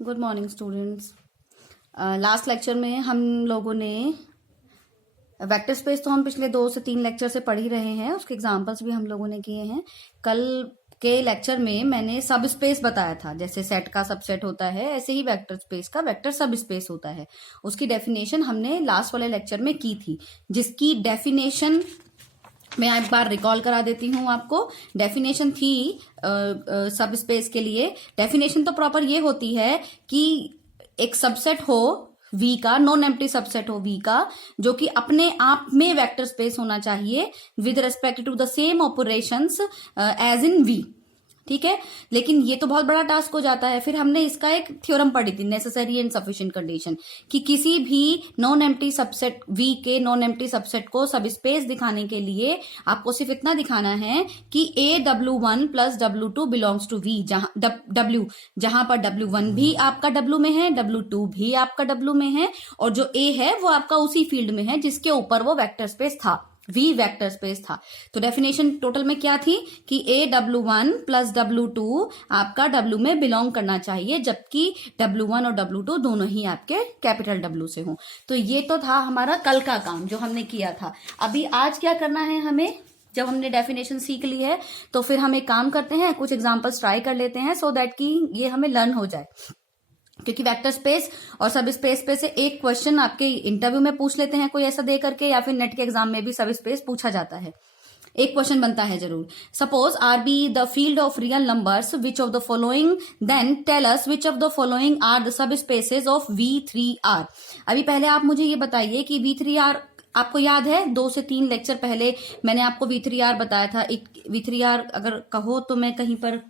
Good morning students. Last lecture में हम लोगों ने वेक्टर स्पेस तो हम पिछले 2 से 3 लेक्चर से पढ़ ही रहे हैं, उसके एग्जांपल्स भी हम लोगों ने किए हैं। कल के लेक्चर में मैंने सब स्पेस बताया था, जैसे सेट का सबसेट होता है ऐसे ही वेक्टर स्पेस का वेक्टर सब स्पेस होता है। उसकी डेफिनेशन हमने लास्ट वाले लेक्चर में की थी, जिसकी डेफिनेशन मैं एक बार रिकॉल करा देती हूँ आपको। डेफिनेशन थी सब स्पेस के लिए। डेफिनेशन तो प्रॉपर ये होती है कि एक सबसेट हो V का, नॉन एम्प्टी सबसेट हो V का, जो कि अपने आप में वेक्टर स्पेस होना चाहिए with respect to the same operations as in V। ठीक है, लेकिन ये तो बहुत बड़ा टास्क हो जाता है। फिर हमने इसका एक थ्योरम पढ़ी थी, नेसेसरी एंड सफिशिएंट कंडीशन, कि किसी भी नॉन एम्प्टी सबसेट V के नॉन एम्प्टी सबसेट को सब स्पेस दिखाने के लिए आपको सिर्फ इतना दिखाना है कि AW1 plus W2 belongs to V, जहां W जहां पर W1 भी आपका W में है, W2 भी आपका W में है, और जो A है वो आपका उसी फील्ड में है जिसके ऊपर वो वेक्टर स्पेस था, V वेक्टर स्पेस था। तो डेफिनेशन टोटल में क्या थी कि AW1 प्लस W2 आपका W में बिलोंग करना चाहिए, जबकि W1 और W2 दोनों ही आपके कैपिटल W से हों। तो ये तो था हमारा कल का काम जो हमने किया था। अभी आज क्या करना है हमें, जब हमने डेफिनेशन सीख ली है तो फिर हम एक काम करते हैं, कुछ एग्जांपल्स ट्राई कर लेते हैं सो दैट कि ये हमें लर्न हो जाए। क्योंकि वेक्टर स्पेस और सब स्पेस पे से एक क्वेश्चन आपके इंटरव्यू में पूछ लेते हैं कोई ऐसा दे करके, या फिर नेट के एग्जाम में भी सब स्पेस पूछा जाता है, एक क्वेश्चन बनता है जरूर। Suppose R be the field of real numbers, which of the following, then tell us which of the following are the subspaces of V3R। अभी पहले आप मुझे ये बताइए कि V3R आपको याद है, 2 से 3 लेक्चर पहले मैंने आपको V3R बताया था। एक V3R अगर कहो तो मैं कहीं पर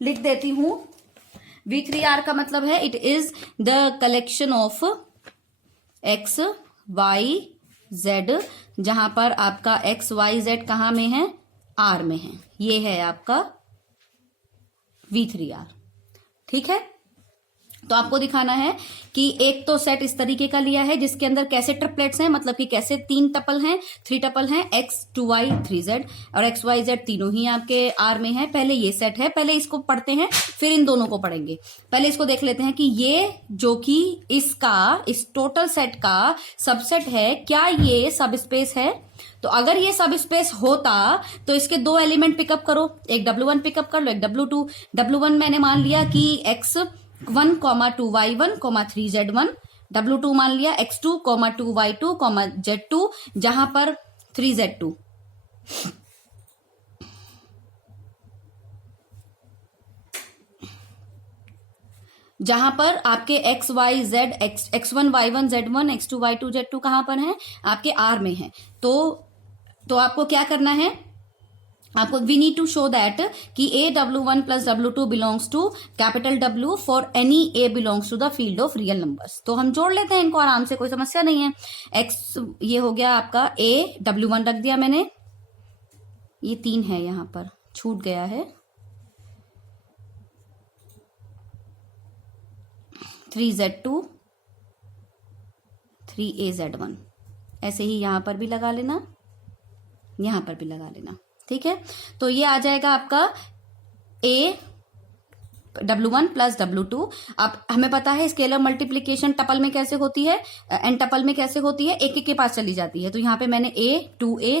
लिख देती हूं। V3R का मतलब है it is the collection of X Y Z, जहां पर आपका X Y Z कहां में है, R में है। ये है आपका V3R। ठीक है, तो आपको दिखाना है कि एक तो सेट इस तरीके का लिया है जिसके अंदर कैसे ट्रिपलेट्स हैं, मतलब कि कैसे 3 टपल हैं, 3 टपल हैं, X 2Y 3Z और X Y Z तीनों ही आपके R में है। पहले ये सेट है, पहले इसको पढ़ते हैं फिर इन दोनों को पढ़ेंगे। पहले इसको देख लेते हैं कि ये जो कि इसका इस टोटल सेट का सबसेट है, क्या ये सब स्पेस है। तो अगर ये सब स्पेस होता तो इसके 2 एलिमेंट पिकअप करो, एक W1 पिकअप कर लो, एक W2। W1 मैंने मान लिया कि X1, 2Y1, 3Z1। W2 मान लिया X2, 2Y2, Z2, जहां पर 3Z2। जहां पर आपके X Y Z X1 Y1 Z1 X2 Y2 Z2 कहां पर है, आपके R में है। तो आपको क्या करना है, आपको we need to show that कि AW1 plus W2 belongs to capital W for any A belongs to the field of real numbers. तो हम जोड़ लेते हैं इनको आराम से, कोई समस्या नहीं है। X ये हो गया आपका A, W1 रख दिया मैंने, ये 3 है, यहां पर छूट गया है, 3Z2 3AZ1, ऐसे ही यहां पर भी लगा लेना, यहां पर भी लगा लेना। ठीक है, तो ये आ जाएगा आपका A W1 प्लस W2। अब हमें पता है स्केलर मल्टीप्लीकेशन टपल में कैसे होती है, एन टपल में कैसे होती है, एक एक के पास चली जाती है। तो यहाँ पे मैंने A 2A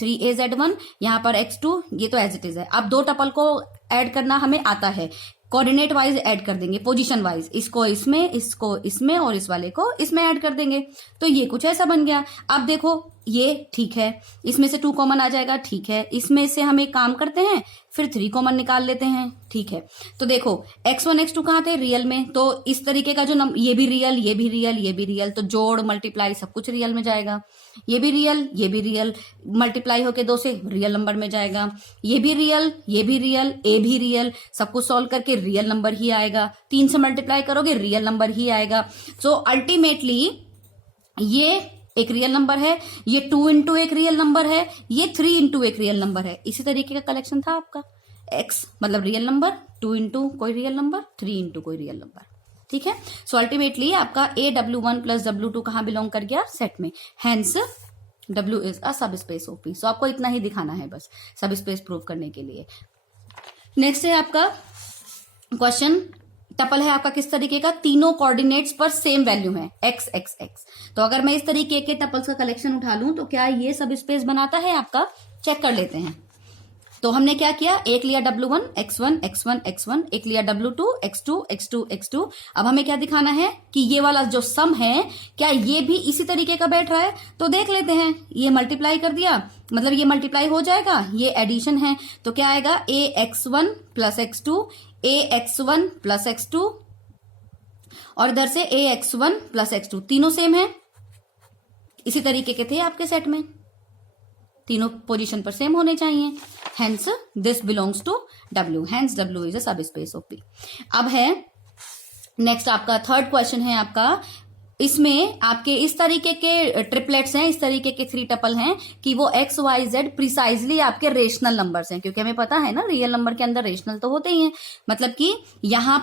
3AZ1, यहाँ पर X2, ये तो एज इट इज है। अब 2 टपल को ऐड करना हमें आता है, कोऑर्डिनेट वाइज ऐड कर देंगे, पोजीशन वाइज, इसको इसमें और इस वाले को इसमें ऐड कर देंगे। तो ये कुछ ऐसा बन गया। अब देखो ये ठीक है, इसमें से 2 कॉमन आ जाएगा, ठीक है। इसमें से हम एक काम करते हैं, फिर 3 कॉमन निकाल लेते हैं, ठीक है। तो देखो X1 X2 कहाँ थे, रियल में। तो इस तरीके का जो नंबर, ये भी रियल, ये भी रियल, ये भी रियल, तो जोड़ मल्टीप्लाई सब कुछ रियल में जाएगा। ये भी रियल, ये भी रियल, मल्टीप्लाई होके 2 से रियल नंबर में जाएगा। ये भी रियल, ये भी रियल, ए भी रियल, सब कुछ सॉल्व करके रियल नंबर ही आएगा। 3 से मल्टीप्लाई करोगे रियल नंबर ही आएगा। सो अल्टीमेटली ये एक रियल नंबर है, ये 2 इंटू एक रियल नंबर है, ये 3 इंटू एक रियल नंबर है। इसी तरीके का कलेक्शन था आपका। X मतलब रियल नंबर, 2 इंटू कोई रियल नंबर, 3 इंटू कोई रियल नंबर। ठीक है, सो अल्टीमेटली आपका AW1 प्लस W2 कहां बिलोंग कर गया, सेट में। Hence W is a subspace of P। सो आपको इतना ही दिखाना है बस सब स्पेस प्रूव करने के लिए। नेक्स्ट है आपका क्वेश्चन टपल है आपका किस तरीके का, तीनों कोऑर्डिनेट्स पर सेम वैल्यू है x x x। तो अगर मैं इस तरीके के टपल्स का कलेक्शन उठा लूं तो क्या ये सब स्पेस बनाता है आपका, चेक कर लेते हैं। तो हमने क्या किया, एक लिया W1 x1 x1 x1, एक लिया W2 x2 x2 x2। अब हमें क्या दिखाना है कि ये वाला जो सम है क्या ये भी इसी तरीके का बैठ रहा है। तो देख लेते हैं, ये मल्टीप्लाई कर दिया, मतलब ये मल्टीप्लाई हो जाएगा, ये एडिशन है। तो क्या आएगा, ax1 plus x2, ax1 plus x2, और इधर से ax1 प्लस x2, तीनों सेम है, इसी तरीके के थे आपके सेट में, तीनों पोजीशन पर सेम होने चाहिए। Hence this belongs to W, hence W is a subspace of P। अब है नेक्स्ट आपका थर्ड क्वेश्चन है आपका, इसमें आपके इस तरीके के ट्रिपलेट्स हैं, इस तरीके के 3 टपल हैं कि वो x y z प्रिसाइजली आपके रेशनल नंबर्स हैं, क्योंकि हमें पता है ना रियल नंबर के अंदर रेशनल तो होते ही हैं। मतलब कि यहाँ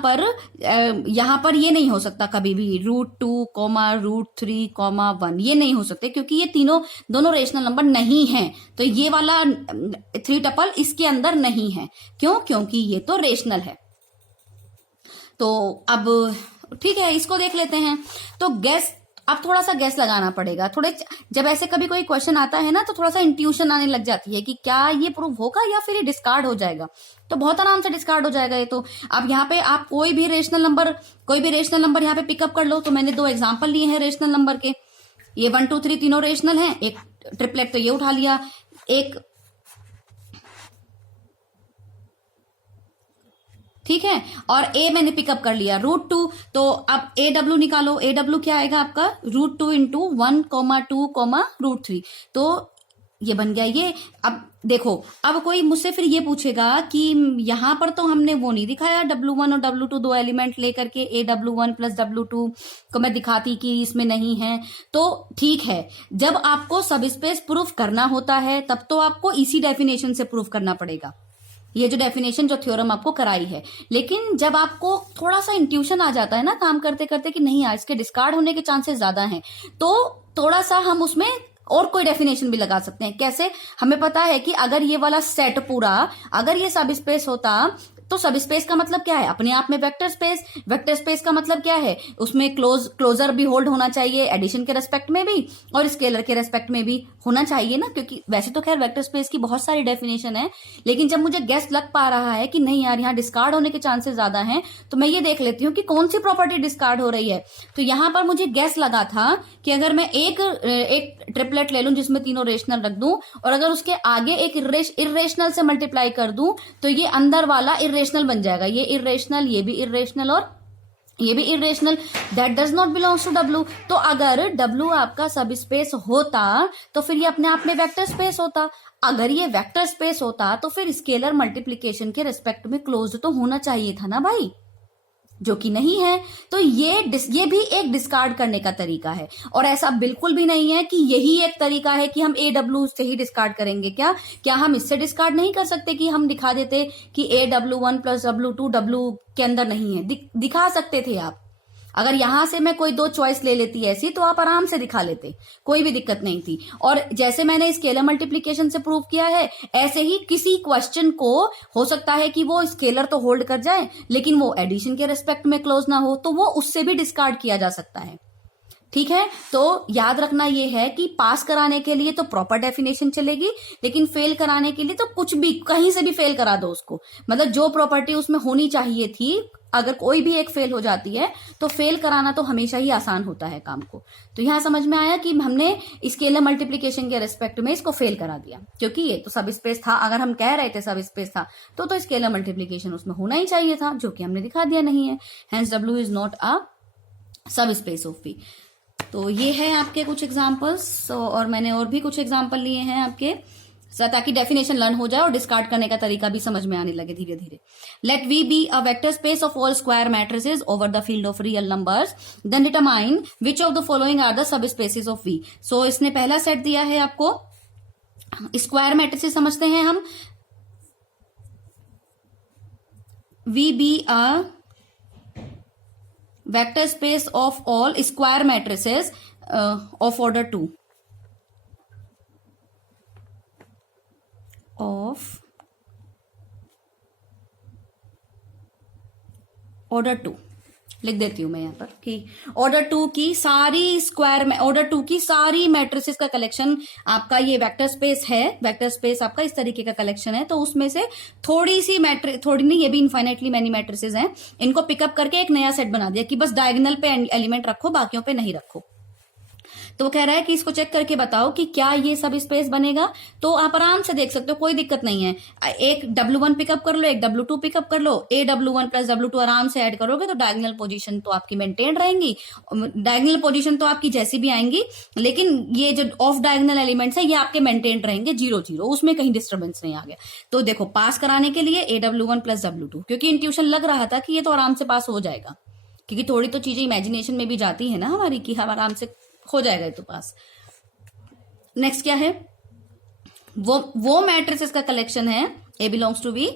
पर ये नहीं हो सकता कभी भी √2, √3, 1, ये नहीं हो सकते, क्योंकि ये दोनों रेशनल नंबर नहीं है। तो ये वाला 3 टपल इसके अंदर नहीं है। क्यों? क्योंकि ये तो रेशनल है। तो अब ठीक है, इसको देख लेते हैं। तो अब थोड़ा सा गैस लगाना पड़ेगा। जब ऐसे कभी कोई क्वेश्चन आता है ना तो थोड़ा सा इंट्यूशन आने लग जाती है कि क्या ये प्रूव होगा या फिर ये डिस्कार्ड हो जाएगा। तो बहुत आराम से डिस्कार्ड हो जाएगा ये तो। अब यहाँ पे आप कोई भी रेशनल नंबर यहाँ पे पिकअप कर लो। तो मैंने 2 एग्जाम्पल लिए हैं रेशनल नंबर के, ये 1 2 3 तीनों रेशनल हैं। एक ट्रिपलेट तो ये उठा लिया, एक ठीक है, और a मैंने पिकअप कर लिया √2। तो अब AW निकालो, AW क्या आएगा आपका, √2 इंटू 1, 2, √3। तो ये बन गया ये। अब देखो, अब कोई मुझसे फिर ये पूछेगा कि यहां पर तो हमने वो नहीं दिखाया W1 और W2 2 एलिमेंट लेकर के AW1 प्लस W2 को मैं दिखाती कि इसमें नहीं है। तो ठीक है, जब आपको सब स्पेस प्रूफ करना होता है तब तो आपको इसी डेफिनेशन से प्रूफ करना पड़ेगा, ये जो डेफिनेशन जो थ्योरम आपको कराई है। लेकिन जब आपको थोड़ा सा इंट्यूशन आ जाता है ना काम करते करते कि नहीं यार इसके डिस्कार्ड होने के चांसेस ज्यादा हैं, तो थोड़ा सा हम उसमें और कोई डेफिनेशन भी लगा सकते हैं। कैसे? हमें पता है कि अगर ये वाला सेट पूरा अगर ये सब स्पेस होता तो सब स्पेस का मतलब क्या है, अपने आप में वेक्टर स्पेस का मतलब क्या है, उसमें क्लोजर भी होल्ड होना चाहिए, एडिशन के रेस्पेक्ट में भी और स्केलर के रेस्पेक्ट में भी होना चाहिए ना। क्योंकि वैसे तो खैर वेक्टर स्पेस की बहुत सारी डेफिनेशन है, लेकिन जब मुझे गेस लग पा रहा है कि नहीं यार यहाँ डिस्कार्ड होने के चांसेस ज्यादा हैं, तो मैं ये देख लेती हूँ कि कौन सी प्रॉपर्टी डिस्कार्ड हो रही है। तो यहां पर मुझे गेस लगा था कि अगर मैं एक ट्रिपलेट ले लूं जिसमें तीनों रेशनल रख दूं और अगर उसके आगे एक इर्रेशनल से मल्टीप्लाई कर दूं तो ये अंदर वाला इर्रेशनल बन जाएगा, ये इर्रेशनल, ये भी इर्रेशनल और ये भी irrational, that does not belongs to W। तो अगर W आपका सब स्पेस होता तो फिर ये अपने आप में वेक्टर स्पेस होता। अगर ये वेक्टर स्पेस होता तो फिर स्केलर मल्टीप्लीकेशन के रिस्पेक्ट में क्लोज तो होना चाहिए था ना भाई, जो कि नहीं है। तो ये भी एक डिस्कार्ड करने का तरीका है। और ऐसा बिल्कुल भी नहीं है कि यही एक तरीका है कि हम AW से ही डिस्कार्ड करेंगे। क्या हम इससे डिस्कार्ड नहीं कर सकते कि हम दिखा देते कि AW1 प्लस W2 W के अंदर नहीं है? दिखा सकते थे आप। अगर यहां से मैं कोई 2 चॉइस ले लेती ऐसी तो आप आराम से दिखा लेते, कोई भी दिक्कत नहीं थी। और जैसे मैंने स्केलर मल्टीप्लीकेशन से प्रूव किया है, ऐसे ही किसी क्वेश्चन को हो सकता है कि वो स्केलर तो होल्ड कर जाए लेकिन वो एडिशन के रेस्पेक्ट में क्लोज ना हो, तो वो उससे भी डिस्कार्ड किया जा सकता है। ठीक है, तो याद रखना ये है कि पास कराने के लिए तो प्रॉपर डेफिनेशन चलेगी, लेकिन फेल कराने के लिए तो कुछ भी कहीं से भी फेल करा दो उसको। मतलब जो प्रॉपर्टी उसमें होनी चाहिए थी, अगर कोई भी एक फेल हो जाती है तो फेल कराना तो हमेशा ही आसान होता है काम को। तो यहां समझ में आया कि हमने स्केलर मल्टीप्लीकेशन के रेस्पेक्ट में इसको फेल करा दिया, क्योंकि ये तो सब स्पेस था। अगर हम कह रहे थे सब स्पेस था तो स्केलर मल्टीप्लीकेशन उसमें होना ही चाहिए था, जो कि हमने दिखा दिया नहीं है। Hence W is not a subspace of P। तो ये है आपके कुछ एग्जाम्पल्स, और मैंने और भी कुछ एग्जाम्पल लिए हैं आपके, ताकि डेफिनेशन लर्न हो जाए और डिस्कार्ड करने का तरीका भी समझ में आने लगे धीरे धीरे। Let V be a vector space of all square matrices over the field of real numbers, then determine which of the following are the subspaces of V। So इसने पहला सेट दिया है आपको स्क्वायर मैट्रिसेस, समझते हैं हम। V be a vector space of all square matrices of order 2 of order 2 लिख देती हूं मैं यहाँ पर कि ऑर्डर 2 की सारी स्क्वायर में ऑर्डर 2 की सारी मैट्रिसेस का कलेक्शन आपका ये वेक्टर स्पेस है। वेक्टर स्पेस आपका इस तरीके का कलेक्शन है, तो उसमें से थोड़ी सी मैट्रिक्स, थोड़ी नहीं, ये भी इनफाइनाइटली मैनी मैट्रिसेस हैं, इनको पिकअप करके एक नया सेट बना दिया कि बस डायगोनल पे एलिमेंट रखो, बाकियों पे नहीं रखो। तो वो कह रहा है कि इसको चेक करके बताओ कि क्या ये सब स्पेस बनेगा। तो आप आराम से देख सकते हो, कोई दिक्कत नहीं है। एक W1 पिकअप कर लो, एक W2 पिकअप कर लो, AW1 प्लस W2 आराम से ऐड करोगे तो डायगोनल पोजीशन तो आपकी मेंटेन रहेंगी। डायगोनल पोजीशन तो आपकी जैसी भी आएंगी, लेकिन ये जो ऑफ डायगोनल एलिमेंट्स है ये आपके मेंटेन रहेंगे 0-0, उसमें कहीं डिस्टर्बेंस नहीं आ गया। तो देखो पास कराने के लिए AW1 प्लस W2, क्योंकि इंट्यूशन लग रहा था कि ये तो आराम से पास हो जाएगा, क्योंकि थोड़ी तो चीजें इमेजिनेशन में भी जाती है ना हमारी कि हम आराम से हो जाएगा तो पास। नेक्स्ट क्या है, वो मैट्रिसेस का कलेक्शन है, A बिलोंग्स टू B,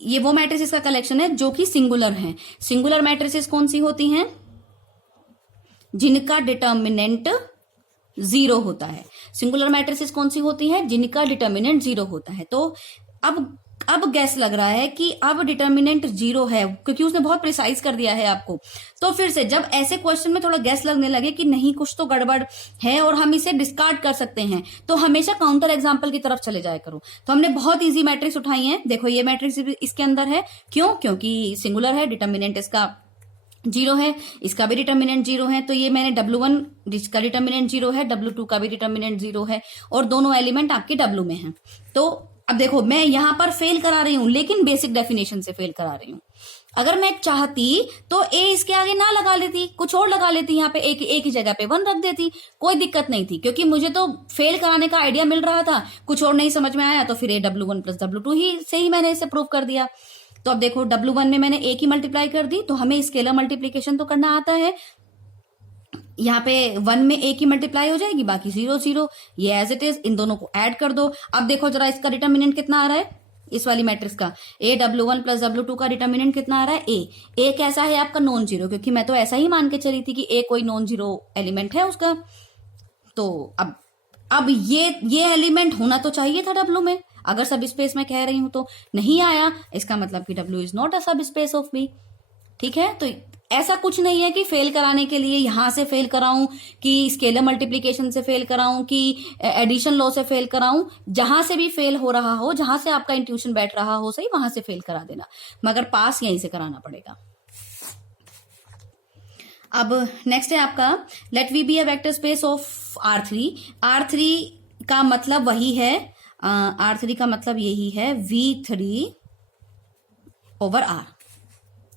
ये वो मैट्रिसेस का कलेक्शन है जो कि सिंगुलर है। सिंगुलर मैट्रिसेस कौन सी होती हैं? जिनका डिटर्मिनेंट 0 होता है। सिंगुलर मैट्रिसेस कौन सी होती हैं? जिनका डिटर्मिनेंट 0 होता है। तो अब गैस लग रहा है कि अब डिटर्मिनेंट 0 है, क्योंकि उसने बहुत प्रिसाइज कर दिया है आपको। तो फिर से जब ऐसे क्वेश्चन में थोड़ा गैस लगने लगे कि नहीं कुछ तो गड़बड़ है और हम इसे डिस्कार्ड कर सकते हैं, तो हमेशा काउंटर एग्जांपल की तरफ चले जाया करो। तो हमने बहुत इजी मैट्रिक्स उठाई है। देखो ये मैट्रिक्स इसके अंदर है, क्यों? क्योंकि सिंगुलर है, डिटर्मिनेंट इसका 0 है, इसका भी डिटर्मिनेंट 0 है। तो ये मैंने W1 जिसका डिटर्मिनेंट 0 है, W2 का भी डिटर्मिनेंट 0 है, और दोनों एलिमेंट आपके W में हैं। तो अब देखो मैं यहां पर फेल करा रही हूं, लेकिन बेसिक डेफिनेशन से फेल करा रही हूं। अगर मैं चाहती तो A इसके आगे ना लगा लेती, कुछ और लगा लेती, यहाँ पे एक ही जगह पे 1 रख देती, कोई दिक्कत नहीं थी, क्योंकि मुझे तो फेल कराने का आइडिया मिल रहा था। कुछ और नहीं समझ में आया तो फिर AW1 प्लस W2 ही से ही मैंने इसे प्रूव कर दिया। तो अब देखो W1 में मैंने A की मल्टीप्लाई कर दी, तो हमें स्केलर मल्टीप्लीकेशन तो करना आता है। यहाँ पे 1 में A की मल्टीप्लाई हो जाएगी, बाकी 0-0, ये एज इट इज, इन दोनों को ऐड कर दो। अब देखो जरा इसका डिटर्मिनेंट कितना आ रहा है, इस वाली मैट्रिक्स का AW1 प्लस W2 का डिटर्मिनेंट कितना आ रहा है? A कैसा है आपका? नॉन जीरो, क्योंकि मैं तो ऐसा ही मान के चली थी कि A कोई नॉन जीरो एलिमेंट है उसका। तो अब ये एलिमेंट होना तो चाहिए था W में, अगर सब स्पेस में कह रही हूं तो नहीं आया, इसका मतलब कि W is not a subspace of B। ठीक है, तो ऐसा कुछ नहीं है कि फेल कराने के लिए यहां से फेल कराऊं, कि स्केलर मल्टीप्लिकेशन से फेल कराऊं, कि एडिशन लॉ से फेल कराऊं। जहां से भी फेल हो रहा हो, जहां से आपका इंट्यूशन बैठ रहा हो सही, वहां से फेल करा देना, मगर पास यहीं से कराना पड़ेगा। अब नेक्स्ट है आपका, let V be a vector space of R3। R3 का मतलब वही है, R3 का मतलब यही है V3 ओवर R।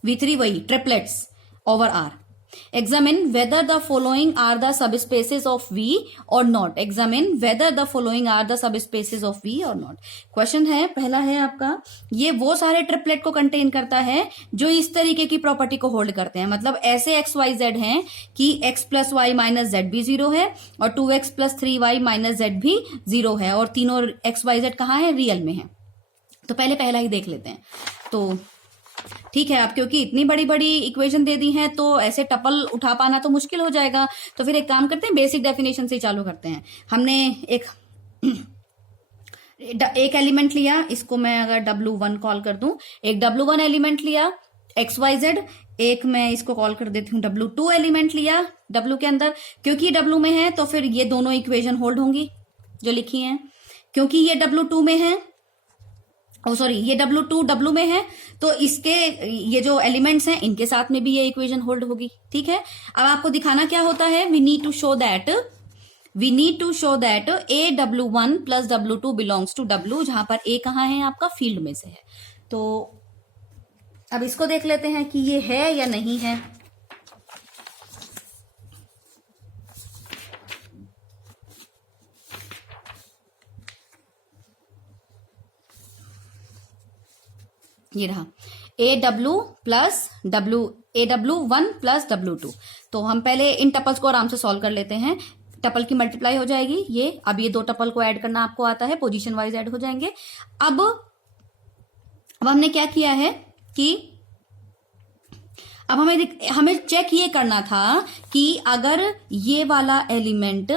V3 वही triplets over R। Examine whether the following are the subspaces of V or not. Examine whether the following are the subspaces of V or not. Question है, पहला है आपका, ये वो सारे ट्रिपलेट को contain करता है जो इस तरीके की प्रॉपर्टी को होल्ड करते हैं। मतलब ऐसे XYZ हैं कि x plus y minus z भी 0 है, और 2x plus 3y minus z भी 0 है, और तीनों XYZ कहाँ है? रियल में है। तो पहले पहला ही देख लेते हैं। तो ठीक है, आप क्योंकि इतनी बड़ी बड़ी इक्वेशन दे दी हैं तो ऐसे टपल उठा पाना तो मुश्किल हो जाएगा। तो फिर एक काम करते हैं, बेसिक डेफिनेशन से ही चालू करते हैं। हमने एक एलिमेंट लिया, इसको मैं अगर W1 कॉल कर दूं, एक W1 एलिमेंट लिया XYZ, एक मैं इसको कॉल कर देती हूँ W2 एलिमेंट लिया W के अंदर। क्योंकि W में है तो फिर ये दोनों इक्वेशन होल्ड होंगी जो लिखी हैं। क्योंकि ये W2 में है, ये W2 W में है, तो इसके ये जो एलिमेंट्स हैं इनके साथ में भी ये इक्वेशन होल्ड होगी। ठीक है, अब आपको दिखाना क्या होता है, we need to show that AW1 plus W2 belongs to W, जहां पर A कहाँ है? आपका फील्ड में से है। तो अब इसको देख लेते हैं कि ये है या नहीं है। ये रहा AW1 प्लस W2। तो हम पहले इन टपल्स को आराम से सॉल्व कर लेते हैं। टपल की मल्टीप्लाई हो जाएगी ये, अब ये दो टपल को ऐड करना आपको आता है, पोजीशन वाइज ऐड हो जाएंगे। अब हमने क्या किया है कि अब हमें चेक ये करना था कि अगर ये वाला एलिमेंट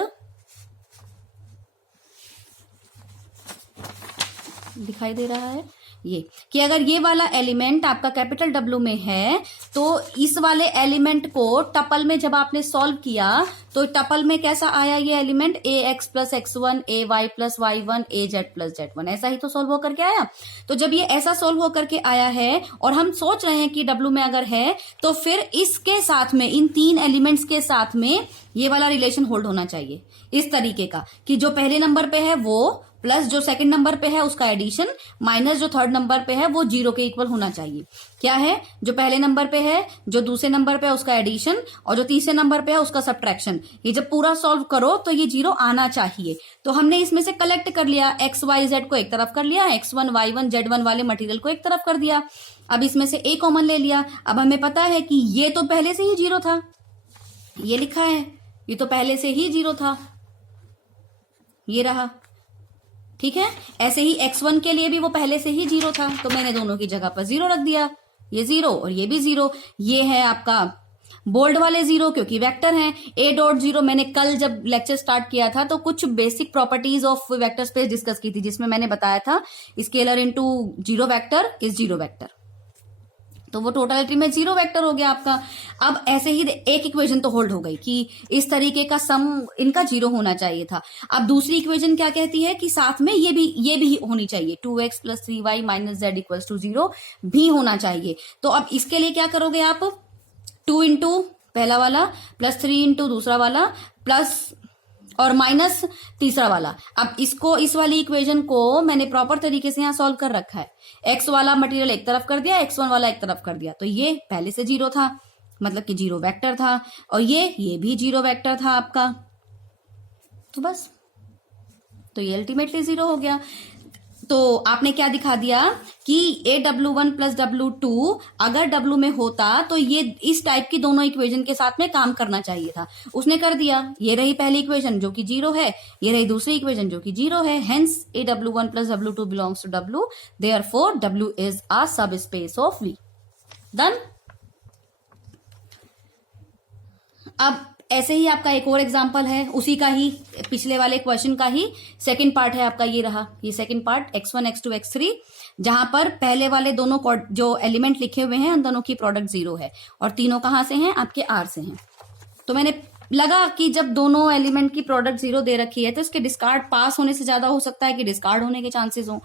दिखाई दे रहा है, ये कि अगर ये वाला एलिमेंट आपका कैपिटल डब्ल्यू में है तो इस वाले एलिमेंट को टपल में जब आपने सॉल्व किया तो टपल में कैसा आया ये एलिमेंट, ए एक्स प्लस एक्स वन, ए वाई प्लस वाई वन, ए जेड प्लस जेड वन, ऐसा ही तो सॉल्व होकर के आया। तो जब ये ऐसा सॉल्व होकर के आया है और हम सोच रहे हैं कि डब्ल्यू में अगर है तो फिर इसके साथ में, इन तीन एलिमेंट्स के साथ में ये वाला रिलेशन होल्ड होना चाहिए इस तरीके का कि जो पहले नंबर पे है वो प्लस जो सेकंड नंबर पे है उसका एडिशन माइनस जो थर्ड नंबर पे है वो 0 के इक्वल होना चाहिए। क्या है, जो पहले नंबर पे है, जो दूसरे नंबर पे है उसका एडिशन और जो तीसरे नंबर पे है उसका सब्ट्रैक्शन। ये जब पूरा सॉल्व करो तो ये 0 आना चाहिए। तो हमने इसमें से कलेक्ट कर लिया, एक्स वाई जेड को एक तरफ कर लिया, x1 y1 z1 वाले मटेरियल को एक तरफ कर दिया। अब इसमें से a कॉमन ले लिया। अब हमें पता है कि ये तो पहले से ही 0 था, ये लिखा है, ये तो पहले से ही 0 था, ये रहा। ठीक है, ऐसे ही x1 के लिए भी वो पहले से ही 0 था तो मैंने दोनों की जगह पर 0 रख दिया, ये 0 और ये भी 0। ये है आपका बोल्ड वाले 0 क्योंकि वेक्टर हैं। a डॉट 0 मैंने कल जब लेक्चर स्टार्ट किया था तो कुछ basic properties of vector space discuss की थी जिसमें मैंने बताया था scalar into 0 vector is 0 vector, तो वो टोटलिटी में 0 वेक्टर हो गया आपका। अब ऐसे ही एक इक्वेशन तो होल्ड हो गई कि इस तरीके का सम इनका 0 होना चाहिए था। अब दूसरी इक्वेशन क्या कहती है कि साथ में ये भी होनी चाहिए, 2x plus 3y minus z equals to 0 भी होना चाहिए। तो अब इसके लिए क्या करोगे आप, 2 इंटू पहला वाला प्लस 3 इंटू दूसरा वाला प्लस और माइनस तीसरा वाला। अब इसको, इस वाली इक्वेशन को मैंने प्रॉपर तरीके से यहां सॉल्व कर रखा है। एक्स वाला मटेरियल एक तरफ कर दिया, x1 वाला एक तरफ कर दिया, तो ये पहले से 0 था, मतलब कि 0 वेक्टर था, और ये भी 0 वेक्टर था आपका। तो बस, तो ये अल्टीमेटली 0 हो गया। तो आपने क्या दिखा दिया कि AW1 प्लस W2 अगर W में होता तो ये इस टाइप की दोनों इक्वेशन के साथ में काम करना चाहिए था, उसने कर दिया। ये रही पहली इक्वेशन जो कि 0 है, ये रही दूसरी इक्वेशन जो कि 0 है। Hence AW1 plus W2 belongs to W, therefore W is a subspace of V। Done. अब ऐसे ही आपका एक और एग्जांपल है, उसी का ही, पिछले वाले क्वेश्चन का ही सेकंड पार्ट है आपका, ये रहा, ये second part x1 x2 x3, जहां पर पहले वाले दोनों जो एलिमेंट लिखे हुए हैं उन दोनों की प्रोडक्ट 0 है और तीनों कहां से हैं, आपके R से हैं। तो मैंने लगा कि जब दोनों एलिमेंट की प्रोडक्ट 0 दे रखी है तो इसके डिस्कार्ड पास होने से ज्यादा हो सकता है कि डिस्कार्ड होने के चांसेस हो।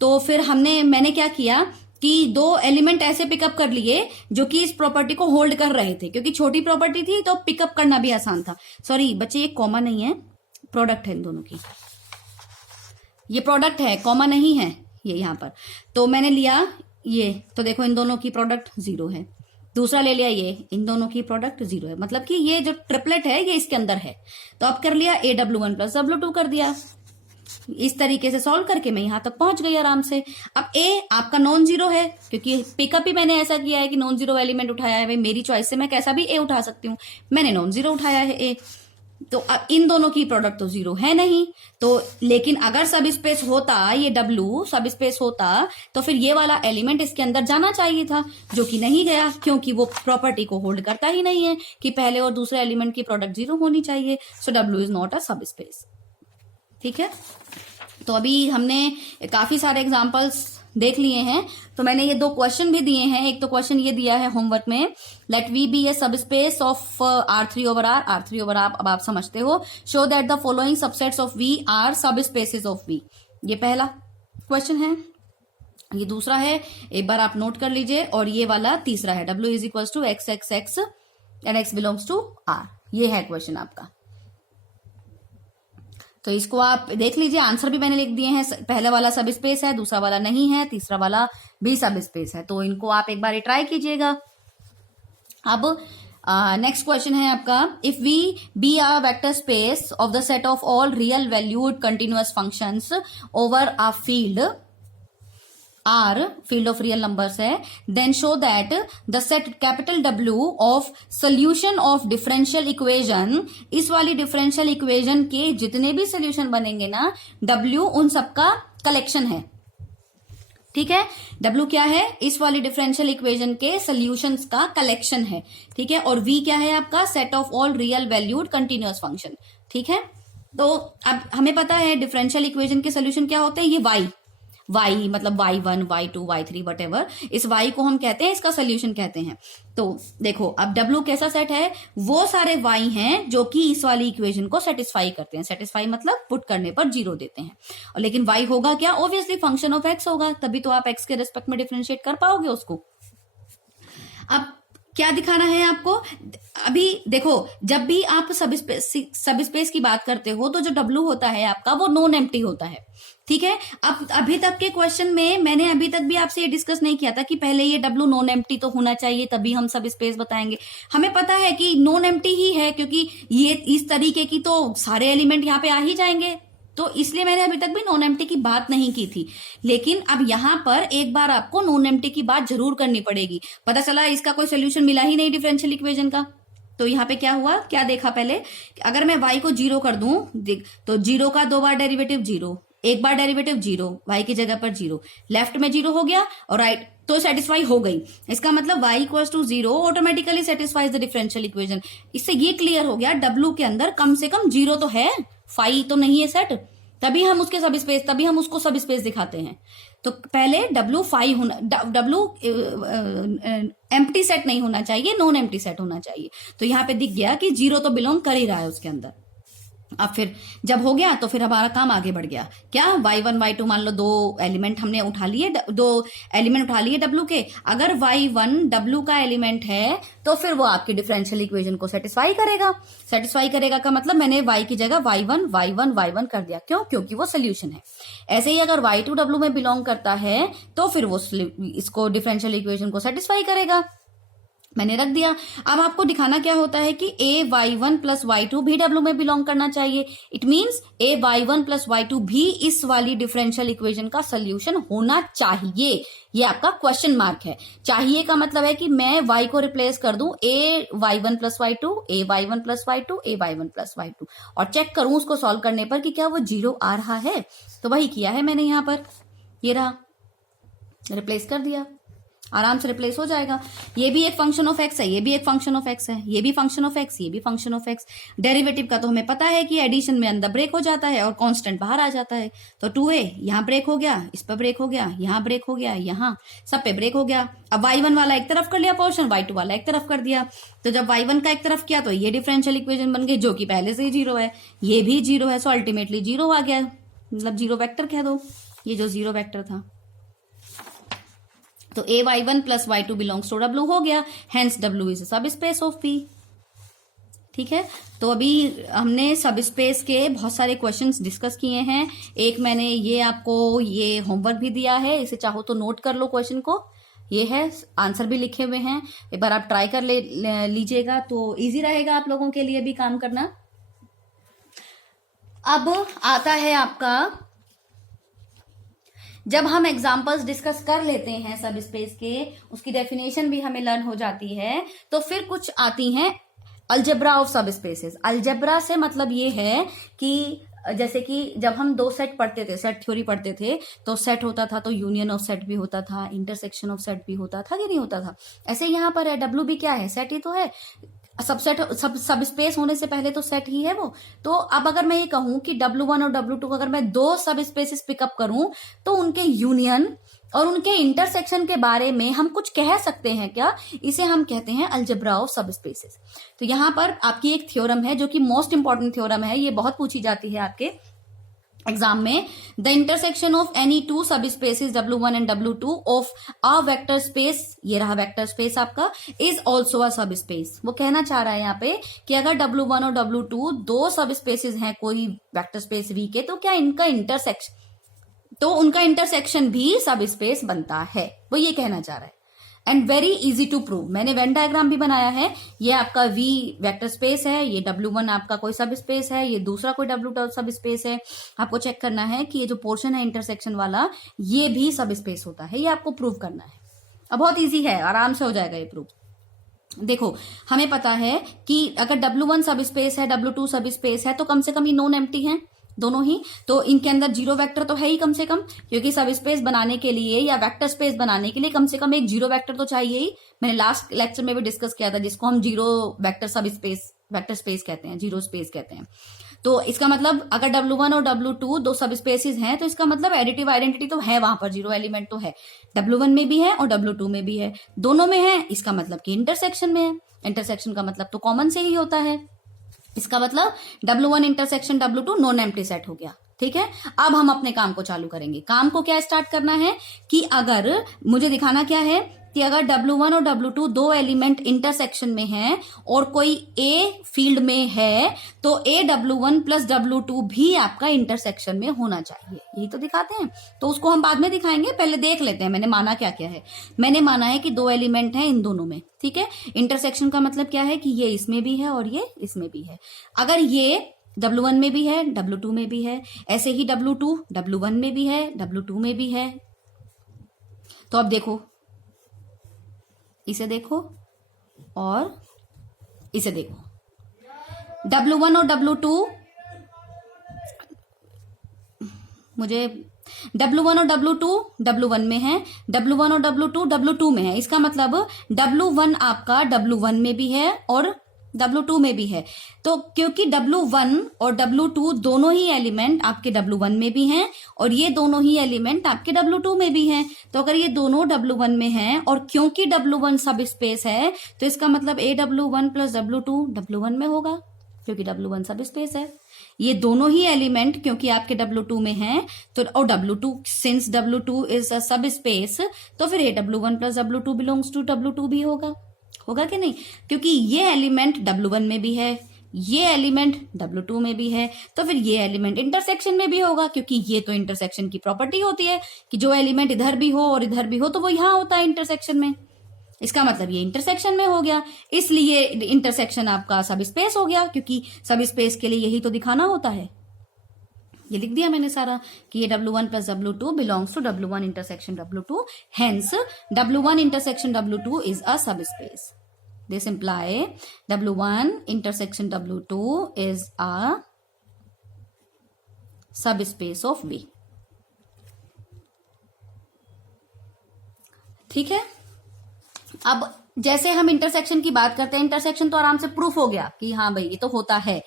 तो फिर मैंने क्या किया कि 2 एलिमेंट ऐसे पिकअप कर लिए जो कि इस प्रॉपर्टी को होल्ड कर रहे थे, क्योंकि छोटी प्रॉपर्टी थी तो पिकअप करना भी आसान था। सॉरी बच्चे, ये कॉमा नहीं है, प्रोडक्ट है इन दोनों की, ये प्रोडक्ट है, कॉमा नहीं है ये यहाँ पर। तो मैंने लिया ये, तो देखो इन दोनों की प्रोडक्ट 0 है। दूसरा ले लिया ये, इन दोनों की प्रोडक्ट 0 है, मतलब कि ये जो ट्रिपलेट है ये इसके अंदर है। तो अब कर लिया AW1 प्लस W2 कर दिया। इस तरीके से सॉल्व करके मैं यहां तक पहुंच गई आराम से। अब A आपका नॉन 0 है क्योंकि पिकअप ही मैंने ऐसा किया है कि नॉन 0 एलिमेंट उठाया है। भाई मेरी चॉइस से मैं कैसा भी A उठा सकती हूँ, मैंने नॉन 0 उठाया है A। तो अब इन दोनों की प्रोडक्ट तो 0 है नहीं, तो लेकिन अगर सब स्पेस होता, ये W सब स्पेस होता तो फिर ये वाला एलिमेंट इसके अंदर जाना चाहिए था, जो कि नहीं गया क्योंकि वो प्रॉपर्टी को होल्ड करता ही नहीं है कि पहले और दूसरे एलिमेंट की प्रोडक्ट 0 होनी चाहिए। सो W इज नॉट अ सब स्पेस। ठीक है, तो अभी हमने काफी सारे एग्जांपल्स देख लिए हैं। तो मैंने ये 2 क्वेश्चन भी दिए हैं। एक तो क्वेश्चन ये दिया है होमवर्क में, late V be a subspace of R3 over R, R3 over R अब आप समझते हो। Show that the following subsets of V are subspaces of V। ये पहला क्वेश्चन है। ये दूसरा है, एक बार आप नोट कर लीजिए, और ये वाला तीसरा है, W is equal to x x x and x belongs to R। ये है क्वेश्चन आपका। तो इसको आप देख लीजिए, आंसर भी मैंने लिख दिए हैं। पहला वाला सब स्पेस है, दूसरा वाला नहीं है, तीसरा वाला भी सब स्पेस है। तो इनको आप एक बार ट्राई कीजिएगा। अब नेक्स्ट क्वेश्चन है आपका, if we be a vector space of the set of all real valued continuous functions over a field R, field of real numbers है, then show that the set capital W of solution of differential equation, इस वाली differential equation के जितने भी solution बनेंगे ना, W उन सबका कलेक्शन है। ठीक है, W क्या है, इस वाली डिफरेंशियल इक्वेशन के सोल्यूशंस का कलेक्शन है। ठीक है, और V क्या है आपका, set of all real valued continuous function. ठीक है, तो अब हमें पता है डिफरेंशियल इक्वेशन के सोल्यूशन क्या होते हैं, ये Y। y मतलब y1 y2 y3 whatever, इस y को हम कहते हैं, इसका सोल्यूशन कहते हैं। तो देखो अब w कैसा सेट है, वो सारे y हैं जो कि इस वाली इक्वेशन को सेटिस्फाई करते हैं। सेटिस्फाई मतलब पुट करने पर 0 देते हैं। और लेकिन y होगा क्या, ऑब्वियसली फंक्शन ऑफ x होगा, तभी तो आप x के रिस्पेक्ट में डिफरेंशिएट कर पाओगे उसको। अब क्या दिखाना है आपको, अभी देखो जब भी आप सब स्पेस की बात करते हो तो जो W होता है आपका वो नॉन एम्प्टी होता है, ठीक है। अब अभी तक के क्वेश्चन में मैंने अभी तक भी आपसे ये डिस्कस नहीं किया था कि पहले ये W नॉन एम्प्टी तो होना चाहिए तभी हम सब स्पेस बताएंगे। हमें पता है कि नॉन एम्प्टी ही है, क्योंकि ये इस तरीके की तो सारे एलिमेंट यहाँ पे आ ही जाएंगे, तो इसलिए मैंने अभी तक भी नॉन एम्प्टी की बात नहीं की थी। लेकिन अब यहां पर एक बार आपको नॉन एम्प्टी की बात जरूर करनी पड़ेगी। पता चला इसका कोई सोल्यूशन मिला ही नहीं डिफरेंशियल इक्वेशन का, तो यहाँ पे क्या हुआ, क्या देखा पहले, अगर मैं y को 0 कर दूं तो 0 का 2 बार डेरिवेटिव 0, एक बार डेरिवेटिव 0, y की जगह पर 0, लेफ्ट में 0 हो गया और राइट तो सेटिस्फाई हो गई। इसका मतलब y equals to 0 automatically satisfies the differential equation. इससे ये क्लियर हो गया w के अंदर कम से कम 0 तो है, फाई तो नहीं है सेट, तभी हम उसके सब स्पेस, तभी हम उसको सब स्पेस दिखाते हैं। तो पहले W फाई होना, W एम्प्टी सेट नहीं होना चाहिए, नॉन एम्प्टी सेट होना चाहिए। तो यहाँ पे दिख गया कि 0 तो बिलोंग कर ही रहा है उसके अंदर। अब फिर जब हो गया तो फिर हमारा काम आगे बढ़ गया, क्या y1 y2 मान लो दो एलिमेंट हमने उठा लिए, दो एलिमेंट उठा लिए w के। अगर y1 w का एलिमेंट है तो फिर वो आपकी डिफरेंशियल इक्वेशन को सेटिस्फाई करेगा। सेटिस्फाई करेगा का मतलब मैंने y की जगह y1 y1 y1 कर दिया, क्यों, क्योंकि वो सोल्यूशन है। ऐसे ही अगर y2 w में बिलोंग करता है तो फिर वो इसको डिफरेंशियल इक्वेशन को सेटिस्फाई करेगा, मैंने रख दिया। अब आपको दिखाना क्या होता है कि a y1 प्लस y2 भी w में बिलोंग करना चाहिए। It means a y1 plus y2 भी इस वाली डिफरेंशियल इक्वेशन का सोल्यूशन होना चाहिए। ये आपका क्वेश्चन मार्क है। चाहिए का मतलब है कि मैं y को रिप्लेस कर दूं a y1 plus y2, a y1 plus y2, a y1 plus y2 और चेक करूं उसको सॉल्व करने पर कि क्या वो 0 आ रहा है। तो वही किया है मैंने यहाँ पर, ये रहा, रिप्लेस कर दिया, आराम से रिप्लेस हो जाएगा। ये भी एक फंक्शन ऑफ एक्स है, ये भी एक फंक्शन ऑफ एक्स है, ये भी फंक्शन ऑफ एक्स, ये भी फंक्शन ऑफ एक्स। डेरिवेटिव का तो हमें पता है कि एडिशन में अंदर ब्रेक हो जाता है और कांस्टेंट बाहर आ जाता है। तो 2a यहाँ ब्रेक हो गया, इस पर ब्रेक हो गया, यहाँ ब्रेक हो गया, यहाँ सब पे ब्रेक हो गया। अब y1 वाला एक तरफ कर लिया पोर्शन, y2 वाला एक तरफ कर दिया। तो जब y1 का एक तरफ किया तो ये डिफरेंशियल इक्वेशन बन गई जो कि पहले से ही 0 है, ये भी 0 है, सो अल्टीमेटली 0 आ गया, मतलब 0 वेक्टर कह दो, ये जो 0 वेक्टर था। तो a y1 plus y2 belongs to w हो गया, hence w is subspace of p। ठीक है, तो अभी हमने सब स्पेस के बहुत सारे क्वेश्चंस डिस्कस किए हैं। एक मैंने ये आपको ये होमवर्क भी दिया है, इसे चाहो तो नोट कर लो क्वेश्चन को, ये है, आंसर भी लिखे हुए हैं, एक बार आप ट्राई कर लीजिएगा तो इजी रहेगा आप लोगों के लिए भी काम करना। अब आता है आपका, जब हम एग्जाम्पल्स डिस्कस कर लेते हैं सब स्पेस के, उसकी डेफिनेशन भी हमें लर्न हो जाती है, तो फिर कुछ आती हैं अलजेब्रा ऑफ सब स्पेसेस। अलजेब्रा से मतलब ये है कि जैसे कि जब हम दो सेट पढ़ते थे, सेट थ्योरी पढ़ते थे, तो सेट होता था तो यूनियन ऑफ सेट भी होता था, इंटरसेक्शन ऑफ सेट भी होता था कि नहीं होता था। ऐसे यहाँ पर है, डब्ल्यू भी क्या है, सेट ही तो है, सबसेट सब स्पेस होने से पहले तो सेट ही है वो। तो अब अगर मैं ये कहूं कि W1 और W2 अगर मैं दो सब स्पेसेस पिकअप करूं तो उनके यूनियन और उनके इंटरसेक्शन के बारे में हम कुछ कह सकते हैं क्या, इसे हम कहते हैं अलजेब्रा ऑफ सब स्पेसेस। तो यहां पर आपकी एक थ्योरम है जो कि मोस्ट इंपॉर्टेंट थ्योरम है, ये बहुत पूछी जाती है आपके एग्जाम में। The intersection of any two subspaces W1 and W2 of a vector space, ये रहा वेक्टर स्पेस आपका, is also a subspace. वो कहना चाह रहा है यहाँ पे कि अगर W1 और W2 दो सब स्पेसिस हैं कोई वेक्टर स्पेस V के, तो क्या इनका इंटरसेक्शन, तो उनका इंटरसेक्शन भी सब स्पेस बनता है, वो ये कहना चाह रहा है। And very easy to prove, मैंने वेन डायग्राम भी बनाया है। ये आपका V वेक्टर स्पेस है, ये W1 आपका कोई सब स्पेस है, ये दूसरा कोई W2 सब स्पेस है। आपको चेक करना है कि ये जो पोर्शन है इंटरसेक्शन वाला, ये भी सब स्पेस होता है, ये आपको प्रूव करना है। अब बहुत इजी है, आराम से हो जाएगा ये प्रूव। देखो हमें पता है कि अगर W1 सब स्पेस है, W2 सब स्पेस है, तो कम से कम ये नॉन एम्प्टी है दोनों ही, तो इनके अंदर 0 वेक्टर तो है ही कम से कम, क्योंकि सब स्पेस बनाने के लिए या वेक्टर स्पेस बनाने के लिए कम से कम एक 0 वेक्टर तो चाहिए ही। मैंने लास्ट लेक्चर में भी डिस्कस किया था, जिसको हम 0 वेक्टर सब स्पेस, वेक्टर स्पेस कहते हैं, 0 स्पेस कहते हैं। तो इसका मतलब अगर W1 और W2 दो सब स्पेसिस हैं तो इसका मतलब एडिटिव आइडेंटिटी तो है, वहां पर जीरो एलिमेंट तो है, W1 में भी है और W2 में भी है, दोनों में है, इसका मतलब कि इंटरसेक्शन में है। इंटरसेक्शन का मतलब तो कॉमन से ही होता है, इसका मतलब W1 intersection W2 non empty set हो गया। ठीक है, अब हम अपने काम को चालू करेंगे। काम को क्या स्टार्ट करना है कि अगर मुझे दिखाना क्या है कि अगर W1 और W2 दो एलिमेंट इंटरसेक्शन में हैं और कोई A फील्ड में है तो A W1 प्लस W2 भी आपका इंटरसेक्शन में होना चाहिए, यही तो दिखाते हैं। तो उसको हम बाद में दिखाएंगे, पहले देख लेते हैं मैंने माना क्या क्या है। मैंने माना है कि दो एलिमेंट हैं इन दोनों में, ठीक है। इंटरसेक्शन का मतलब क्या है कि ये इसमें भी है और ये इसमें भी है। अगर ये W1 में भी है, W2 में भी है, ऐसे ही W2 W1 में भी है, W2 में भी है। तो अब देखो, इसे देखो और इसे देखो, W1 और W2, मुझे W1 और W2 W1 में है, W1 और W2 W2 में है। इसका मतलब W1 आपका W1 में भी है और W2 में भी है। तो क्योंकि W1 और W2 दोनों ही एलिमेंट आपके W1 में भी हैं और ये दोनों ही एलिमेंट आपके W2 में भी हैं, तो अगर ये दोनों W1 में हैं और क्योंकि W1 सब स्पेस है तो इसका मतलब AW1 प्लस W2 W1 में होगा, क्योंकि W1 सब स्पेस है। ये दोनों ही एलिमेंट क्योंकि आपके W2 में हैं तो, और W2 since W2 is a सब स्पेस, तो फिर AW1 plus W2 belongs to W2 भी होगा कि नहीं, क्योंकि ये एलिमेंट W1 में भी है, ये एलिमेंट W2 में भी है, तो फिर ये एलिमेंट इंटरसेक्शन में भी होगा, क्योंकि ये तो इंटरसेक्शन की प्रॉपर्टी होती है कि जो एलिमेंट इधर भी हो और इधर भी हो तो वो यहां होता है इंटरसेक्शन में। इसका मतलब ये इंटरसेक्शन में हो गया, इसलिए इंटरसेक्शन आपका सब स्पेस हो गया, क्योंकि सब स्पेस के लिए यही तो दिखाना होता है। ये लिख दिया मैंने सारा कि ये W1 plus W2 belongs to W1 intersection W2, hence W1 intersection W2 is a subspace. This imply W1 intersection W2 is a subspace of V। ठीक है, अब जैसे हम इंटरसेक्शन की बात करते हैं, इंटरसेक्शन तो आराम से प्रूफ हो गया कि हाँ भाई ये तो होता है।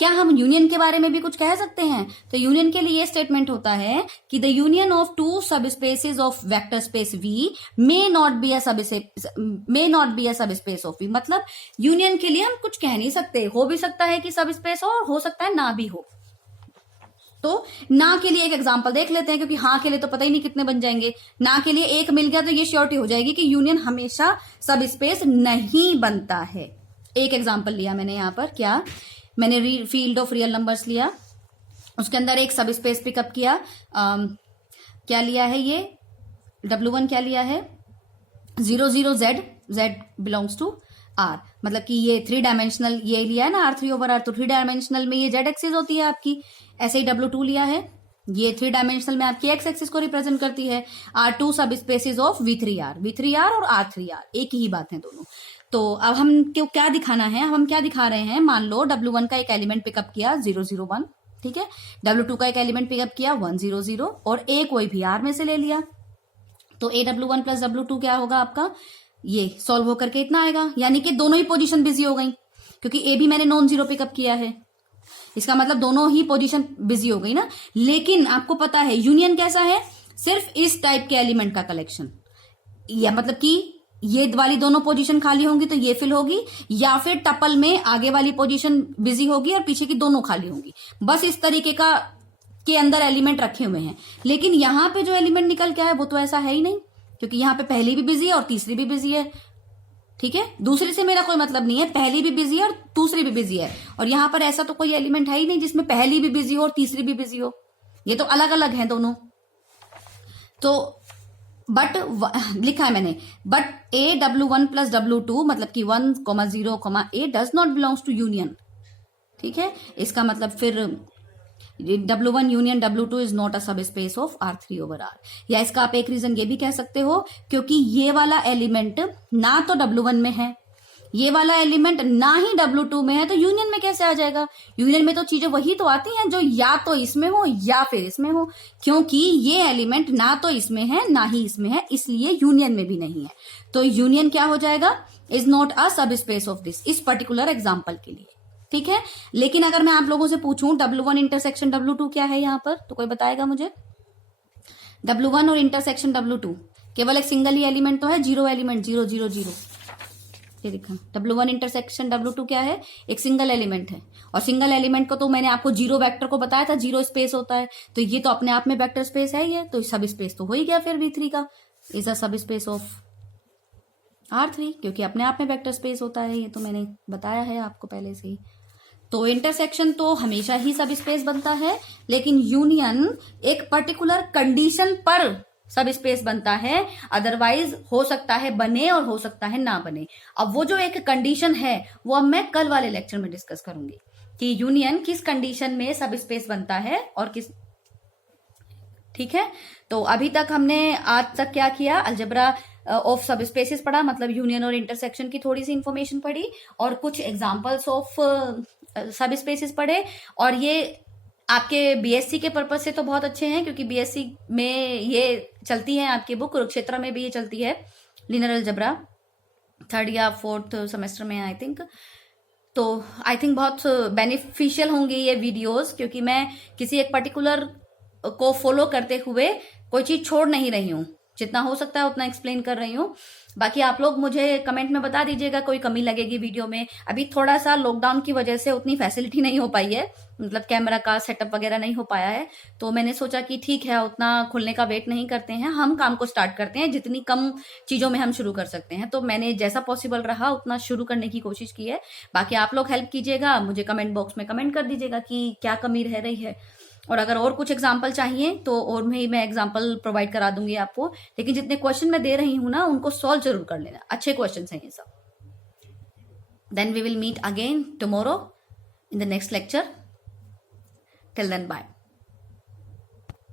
क्या हम यूनियन के बारे में भी कुछ कह सकते हैं? तो यूनियन के लिए ये स्टेटमेंट होता है कि the union of two subspaces of vector space V may not be a subspace of V। मतलब यूनियन के लिए हम कुछ कह नहीं सकते, हो भी सकता है कि सब स्पेस हो सकता है ना भी हो। तो ना के लिए एक एग्जांपल देख लेते हैं, क्योंकि हाँ के लिए तो पता ही नहीं कितने बन जाएंगे। ना के लिए एक मिल गया तो ये श्योरिटी हो जाएगी कि यूनियन हमेशा सब स्पेस नहीं बनता है। एक एग्जांपल लिया मैंने यहां पर, क्या मैंने फील्ड ऑफ रियल नंबर्स लिया, उसके अंदर एक सब स्पेस पिकअप किया। क्या लिया है ये W1, क्या लिया है 0 0 Z बिलोंग्स टू R, मतलब कि ये 3 डायमेंशनल ये लिया है ना R3/R, तो 3 डायमेंशनल में ये Z एक्सिस होती है आपकी। ऐसे ही W2 लिया है, ये 3 डायमेंशनल में आपकी X एक्सिस को रिप्रेजेंट करती है। R2 सब स्पेसिस ऑफ V3R और R3R एक ही बात है दोनों। तो अब हम क्या दिखाना है, हम क्या दिखा रहे हैं, मान लो W1 का एक एलिमेंट पिकअप किया 0 0 1, ठीक है, W2 का एक एलिमेंट पिकअप किया 1 0 0 और A कोई भी R में से ले लिया, तो AW1 प्लस W2 क्या होगा आपका, ये सॉल्व होकर के इतना आएगा। यानी कि दोनों ही पोजीशन बिजी हो गई, क्योंकि A भी मैंने नॉन जीरो पिकअप किया है, इसका मतलब दोनों ही पोजीशन बिजी हो गई ना। लेकिन आपको पता है यूनियन कैसा है, सिर्फ इस टाइप के एलिमेंट का कलेक्शन, या मतलब कि ये वाली दोनों पोजीशन खाली होंगी तो ये फिल होगी, या फिर टपल में आगे वाली पोजीशन बिजी होगी और पीछे की दोनों खाली होंगी। बस इस तरीके का के अंदर एलिमेंट रखे हुए हैं। लेकिन यहाँ पे जो एलिमेंट निकल के आया वो तो ऐसा है ही नहीं, क्योंकि यहाँ पे पहली भी बिजी है और तीसरी भी बिजी है। ठीक है, दूसरी से मेरा कोई मतलब नहीं है, पहली भी बिजी है और दूसरी भी बिजी है। और यहाँ पर ऐसा तो कोई एलिमेंट है ही नहीं जिसमें पहली भी बिजी हो और तीसरी भी बिजी हो, ये तो अलग अलग है दोनों। तो बट लिखा है मैंने, बट AW1 प्लस W2 मतलब कि 1 0 A does not belongs to union. ठीक है, इसका मतलब फिर W1 union W2 is not a subspace of R3/R। या इसका आप एक रीजन ये भी कह सकते हो, क्योंकि ये वाला एलिमेंट ना तो W1 में है, ये वाला एलिमेंट ना ही W2 में है, तो यूनियन में कैसे आ जाएगा। यूनियन में तो चीजें वही तो आती हैं जो या तो इसमें हो या फिर इसमें हो, क्योंकि ये एलिमेंट ना तो इसमें है ना ही इसमें है, इसलिए यूनियन में भी नहीं है। तो यूनियन क्या हो जाएगा, is not a subspace of this, इस पर्टिकुलर एग्जाम्पल के लिए। ठीक है। लेकिन अगर मैं आप लोगों से पूछूं W1 इंटरसेक्शन W2 क्या है यहाँ पर, तो कोई बताएगा मुझे? W1 और इंटरसेक्शन W2 केवल एक सिंगल ही एलिमेंट तो है, जीरो एलिमेंट, 0 0 0। ये देखा, W1 इंटरसेक्शन W2 क्या है? एक सिंगल एलिमेंट है। और सिंगल एलिमेंट को तो मैंने आपको जीरो वेक्टर को बताया था, जीरो स्पेस होता है, तो ये तो अपने आप में वेक्टर स्पेस है। ये तो सब स्पेस तो हो ही गया फिर V3 का, is a subspace of R3, क्योंकि अपने आप में वेक्टर स्पेस होता है। ये तो मैंने बताया है आपको पहले से ही। तो इंटरसेक्शन तो हमेशा ही सब स्पेस बनता है, लेकिन यूनियन एक पर्टिकुलर कंडीशन पर सब स्पेस बनता है, अदरवाइज हो सकता है बने और हो सकता है ना बने। अब वो जो एक कंडीशन है वो अब मैं कल वाले लेक्चर में डिस्कस करूंगी कि यूनियन किस कंडीशन में सब स्पेस बनता है और किस। ठीक है, तो अभी तक हमने आज तक क्या किया? अलजेब्रा ऑफ सब स्पेसिस पढ़ा, मतलब यूनियन और इंटरसेक्शन की थोड़ी सी इंफॉर्मेशन पढ़ी, और कुछ एग्जांपल्स ऑफ सब स्पेसिस पढ़े। और ये आपके बीएससी के पर्पज से तो बहुत अच्छे हैं, क्योंकि बीएससी में ये चलती है आपकी बुक, कुरुक्षेत्र में भी ये चलती है, लिनियर अलजेब्रा 3rd या 4th सेमेस्टर में आई थिंक। तो आई थिंक बहुत बेनिफिशियल होंगे ये वीडियोस, क्योंकि मैं किसी एक पर्टिकुलर को फॉलो करते हुए कोई चीज छोड़ नहीं रही हूँ, जितना हो सकता है उतना एक्सप्लेन कर रही हूँ। बाकी आप लोग मुझे कमेंट में बता दीजिएगा कोई कमी लगेगी वीडियो में। अभी थोड़ा सा लॉकडाउन की वजह से उतनी फैसिलिटी नहीं हो पाई है, मतलब कैमरा का सेटअप वगैरह नहीं हो पाया है, तो मैंने सोचा कि ठीक है, उतना खुलने का वेट नहीं करते हैं, हम काम को स्टार्ट करते हैं, जितनी कम चीजों में हम शुरू कर सकते हैं। तो मैंने जैसा पॉसिबल रहा उतना शुरू करने की कोशिश की है। बाकी आप लोग हेल्प कीजिएगा, मुझे कमेंट बॉक्स में कमेंट कर दीजिएगा कि क्या कमी रह रही है, और अगर और कुछ एग्जाम्पल चाहिए तो और भी मैं एग्जाम्पल प्रोवाइड करा दूंगी आपको। लेकिन जितने क्वेश्चन मैं दे रही हूं ना, उनको सॉल्व जरूर कर लेना, अच्छे क्वेश्चन हैं ये सब। Then we will meet again tomorrow in the next lecture. Till then bye.